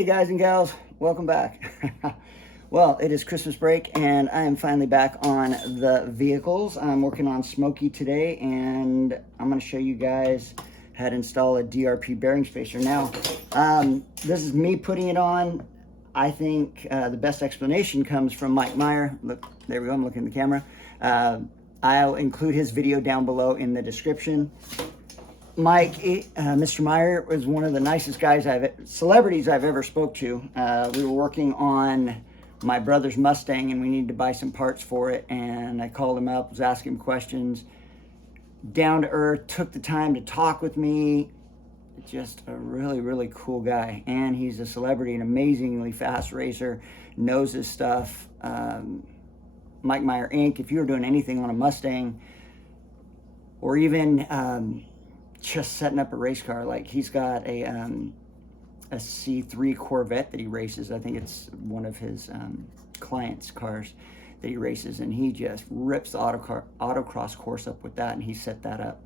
Hey guys and gals, welcome back. Well, it is Christmas break and I am finally back on the vehicles. I'm working on Smokey today and I'm going to show you guys how to install a DRP bearing spacer. Now, this is me putting it on. I think the best explanation comes from Mike Meyer. Look, there we go, I'm looking at the camera. I'll include his video down below in the description. Mike, Mr. Meyer was one of the nicest guys celebrities I've ever spoke to. We were working on my brother's Mustang and we needed to buy some parts for it. And I called him up, was asking him questions. Down to earth, took the time to talk with me. Just a really, really cool guy. And he's a celebrity, an amazingly fast racer, knows his stuff. Mike Meyer Inc., if you were doing anything on a Mustang or even just setting up a race car, like he's got a C3 Corvette that he races. I think it's one of his clients' cars that he races, and he just rips the autocross course up with that, and he set that up.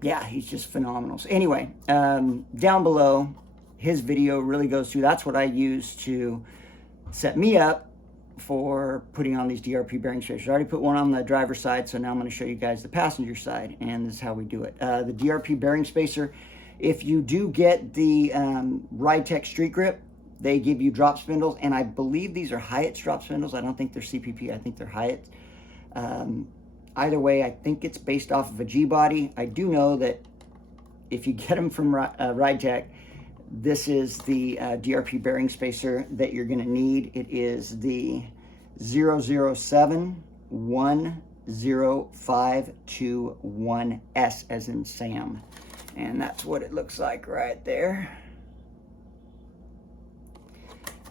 Yeah, he's just phenomenal. So anyway, down below, his video really goes through. That's what I use to set me up for putting on these DRP bearing spacers. I already put one on the driver's side, so now I'm going to show you guys the passenger side, and this is how we do it. The DRP bearing spacer, if you do get the Ride-Tech Street Grip, they give you drop spindles, and I believe these are Hyatt's drop spindles. I don't think they're CPP, I think they're Hyatt. Either way, I think it's based off of a G-body. I do know that if you get them from Ride-Tech, this is the DRP bearing spacer that you're going to need. It is the 00710521S as in Sam. And that's what it looks like right there.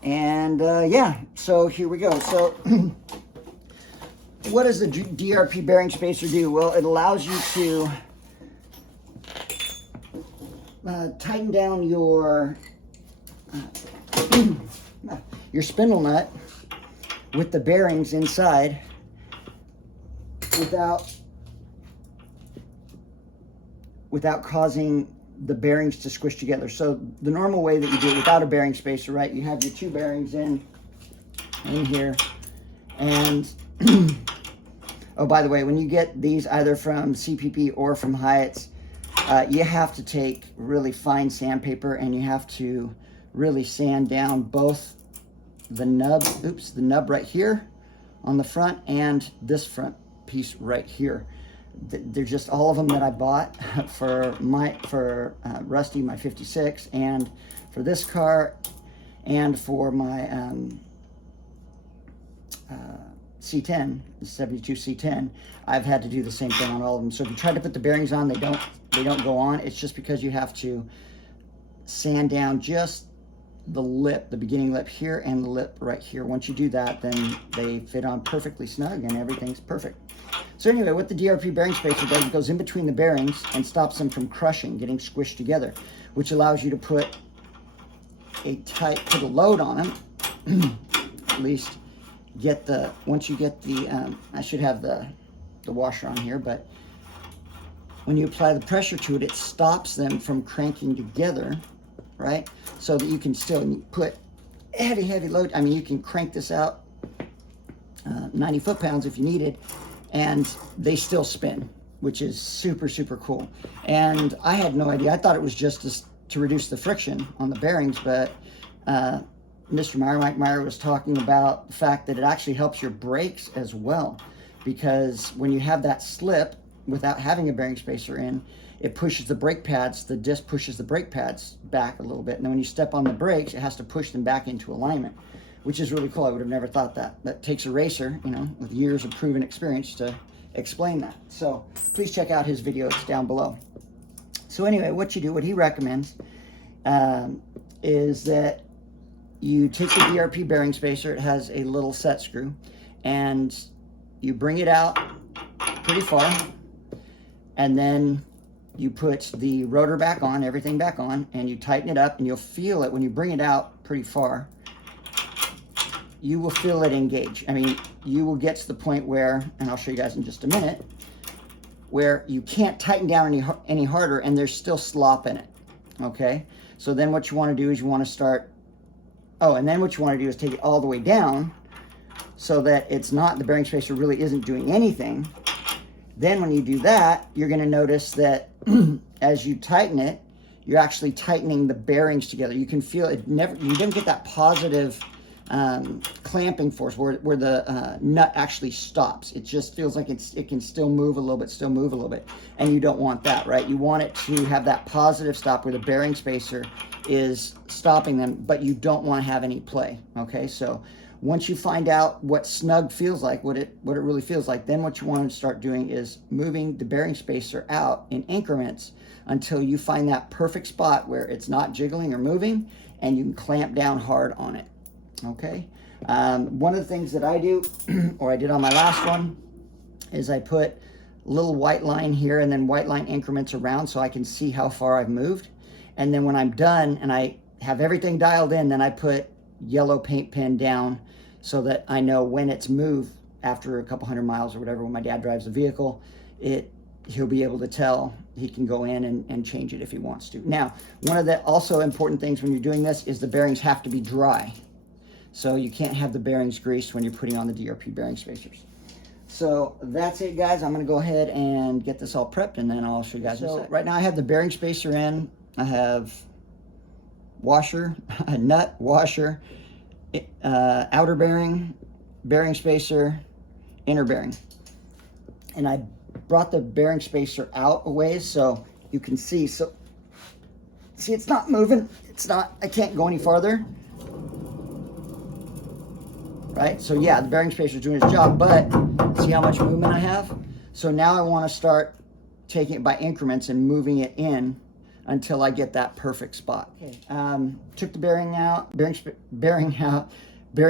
And yeah, so here we go. So what does the DRP bearing spacer do? Well, it allows you to tighten down your spindle nut with the bearings inside without causing the bearings to squish together. So the normal way that you do it without a bearing spacer, right? You have your two bearings in here, and oh, by the way, when you get these either from CPP or from Hyatt's, you have to take really fine sandpaper and you have to really sand down both the nub, the nub right here on the front and this front piece right here. They're just all of them that I bought for Rusty, my 56, and for this car and for my C10, the 72 C10. I've had to do the same thing on all of them. So if you try to put the bearings on, they don't go on. It's just because you have to sand down just the lip, the beginning lip here and the lip right here. Once you do that, then they fit on perfectly snug and everything's perfect. So anyway, what the DRP bearing spacer does, it goes in between the bearings and stops them from crushing, getting squished together, which allows you to put a load on them. At least once you get the, I should have the washer on here, but when you apply the pressure to it, it stops them from cranking together, right? So that you can still put heavy load. I mean, you can crank this out 90 foot-pounds if you needed, and they still spin, which is super, super cool. And I had no idea. I thought it was just to reduce the friction on the bearings, but Mr. Meyer, Mike Meyer, was talking about the fact that it actually helps your brakes as well, because when you have that slip without having a bearing spacer in, it pushes the brake pads, the disc pushes the brake pads back a little bit, and then when you step on the brakes, it has to push them back into alignment, which is really cool. I would have never thought that. That takes a racer, you know, with years of proven experience to explain that. So please check out his video, it's down below. So anyway, what you do, what he recommends, is that you take the DRP bearing spacer, it has a little set screw, and you bring it out pretty far, and then you put the rotor back on, everything back on, and you tighten it up, and you'll feel it when you bring it out pretty far. You will feel it engage. I mean, you will get to the point where, and I'll show you guys in just a minute, where you can't tighten down any harder and there's still slop in it, okay? So then what you want to do is you want to start, oh, and then what you want to do is take it all the way down so that it's not, the bearing spacer really isn't doing anything. Then when you do that, you're going to notice that as you tighten it, you're actually tightening the bearings together. You can feel it never, you don't get that positive clamping force where the nut actually stops. It just feels like it can still move a little bit, and you don't want that, right? You want it to have that positive stop where the bearing spacer is stopping them, but you don't want to have any play, okay? So once you find out what snug feels like, what it really feels like, then what you want to start doing is moving the bearing spacer out in increments until you find that perfect spot where it's not jiggling or moving, and you can clamp down hard on it. Okay, one of the things that I do, or I did on my last one, is I put a little white line here and then white line increments around so I can see how far I've moved. And then when I'm done and I have everything dialed in, then I put yellow paint pen down so that I know when it's moved after a couple hundred miles or whatever. When my dad drives the vehicle, he'll be able to tell. He can go in and change it if he wants to. Now, one of the also important things when you're doing this is the bearings have to be dry. So you can't have the bearings greased when you're putting on the DRP bearing spacers. So that's it, guys. I'm going to go ahead and get this all prepped, and then I'll show you guys. So right now I have the bearing spacer in. I have washer, a nut, washer, outer bearing, bearing spacer, inner bearing. And I brought the bearing spacer out a ways so you can see. So see, it's not moving. It's not, I can't go any farther. Right? So yeah, the bearing spacer is doing its job, but see how much movement I have? So now I want to start taking it by increments and moving it in until I get that perfect spot. Okay. Took the bearing out, bearing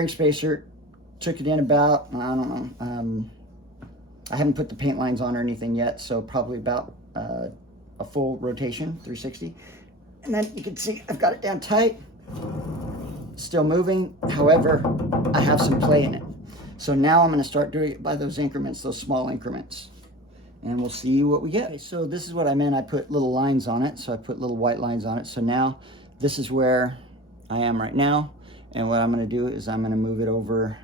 spacer, took it in about, I don't know, I haven't put the paint lines on or anything yet, so probably about a full rotation, 360. And then you can see I've got it down tight. Still moving, however, I have some play in it. So now I'm going to start doing it by those increments, those small increments. And we'll see what we get. Okay, so this is what I meant. I put little lines on it. So I put little white lines on it. So now this is where I am right now. And what I'm going to do is I'm going to move it over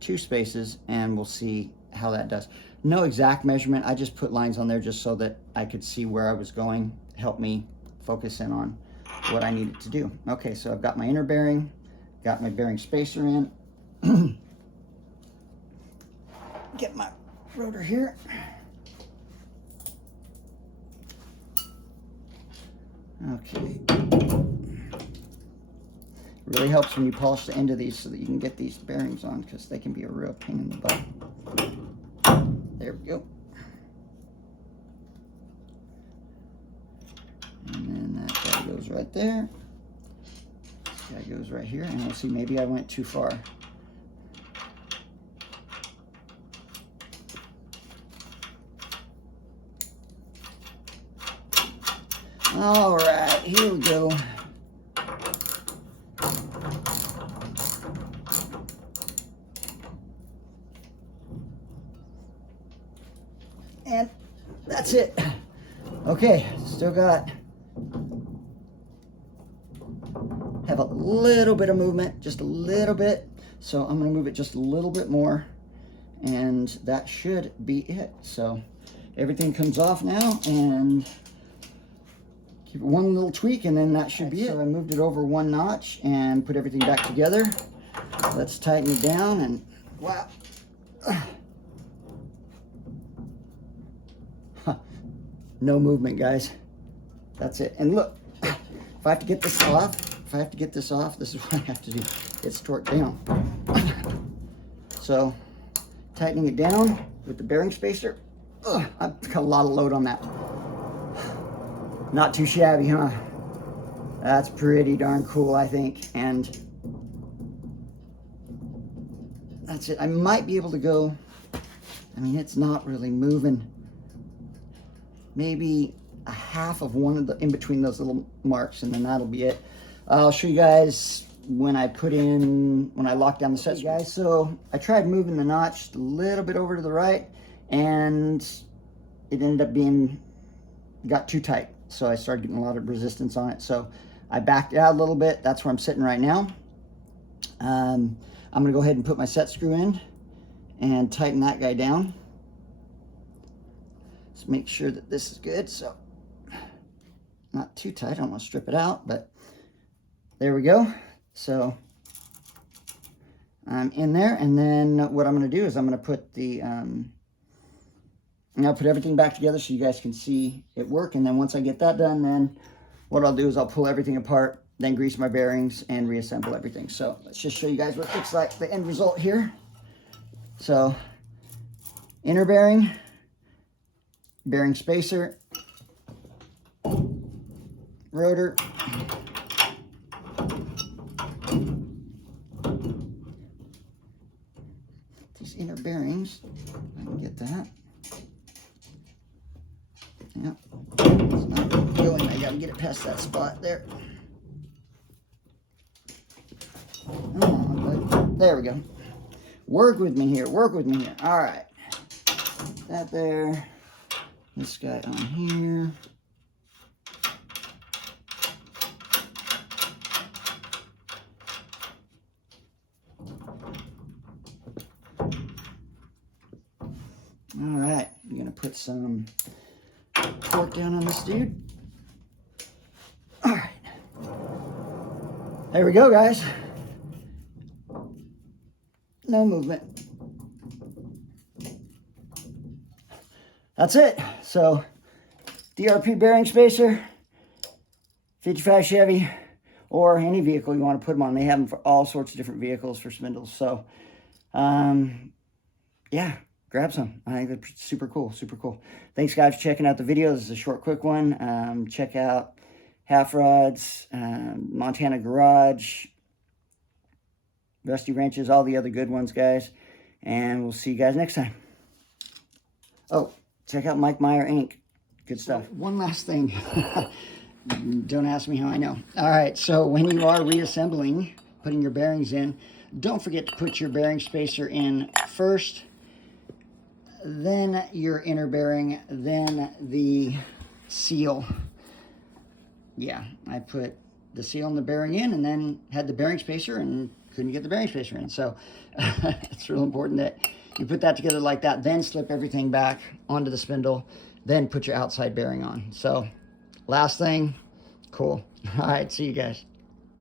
2 spaces, and we'll see how that does. No exact measurement. I just put lines on there just so that I could see where I was going. Help me focus in on what I needed to do. Okay, so I've got my inner bearing, got my bearing spacer in. Get my rotor here. Okay. It really helps when you polish the end of these so that you can get these bearings on, because they can be a real pain in the butt. There we go. And then that guy goes right there. This guy goes right here. And we'll see, maybe I went too far. All right, here we go. And that's it. Okay, still got, have a little bit of movement, just a little bit. So I'm gonna move it just a little bit more, and that should be it. So everything comes off now, and give it one little tweak, and then that should be it. So I moved it over 1 notch and put everything back together. Let's tighten it down, and wow. No movement, guys. That's it. And look, if I have to get this off, this is what I have to do. It's torqued down. So tightening it down with the bearing spacer. I've got a lot of load on that. Not too shabby, huh? That's pretty darn cool, I think. And that's it. I might be able to go, I mean, it's not really moving. Maybe a half of one of the, in between those little marks, and then that'll be it. I'll show you guys when I lock down the sets, guys. So I tried moving the notch a little bit over to the right, and it ended up got too tight. so I started getting a lot of resistance on it. So I backed it out a little bit. That's where I'm sitting right now. I'm going to go ahead and put my set screw in and tighten that guy down. Just make sure that this is good. So not too tight. I don't want to strip it out, but there we go. So I'm in there, and then what I'm going to do is I'm going to put the and I'll put everything back together so you guys can see it work. And then once I get that done, then what I'll do is I'll pull everything apart, then grease my bearings and reassemble everything. So let's just show you guys what it looks like, the end result here. So inner bearing, bearing spacer, rotor, these inner bearings, I can get that. Yep, it's not going. I gotta get it past that spot there. Oh, there we go. Work with me here. Work with me here. All right. That there. This guy on here. All right. I'm gonna put some torque down on this dude. All right. There we go, guys. No movement. That's it. So, DRP bearing spacer, 55 Chevy, or any vehicle you want to put them on. They have them for all sorts of different vehicles for Spindles. So, yeah, grab some. I think they're super cool, super cool. Thanks, guys, for checking out the video. This is a short, quick one. Check out Half Rods, Montana Garage, Rusty Wrenches, all the other good ones, guys. And we'll see you guys next time. Oh, check out Mike Meyer Inc. Good stuff. One last thing. Don't ask me how I know. All right, so when you are reassembling, putting your bearings in, don't forget to put your bearing spacer in first, then your inner bearing, then the seal. Yeah, I put the seal and the bearing in and then had the bearing spacer and couldn't get the bearing spacer in. So it's real important that you put that together like that, then slip everything back onto the spindle, then put your outside bearing on. So last thing, cool. All right, see you guys.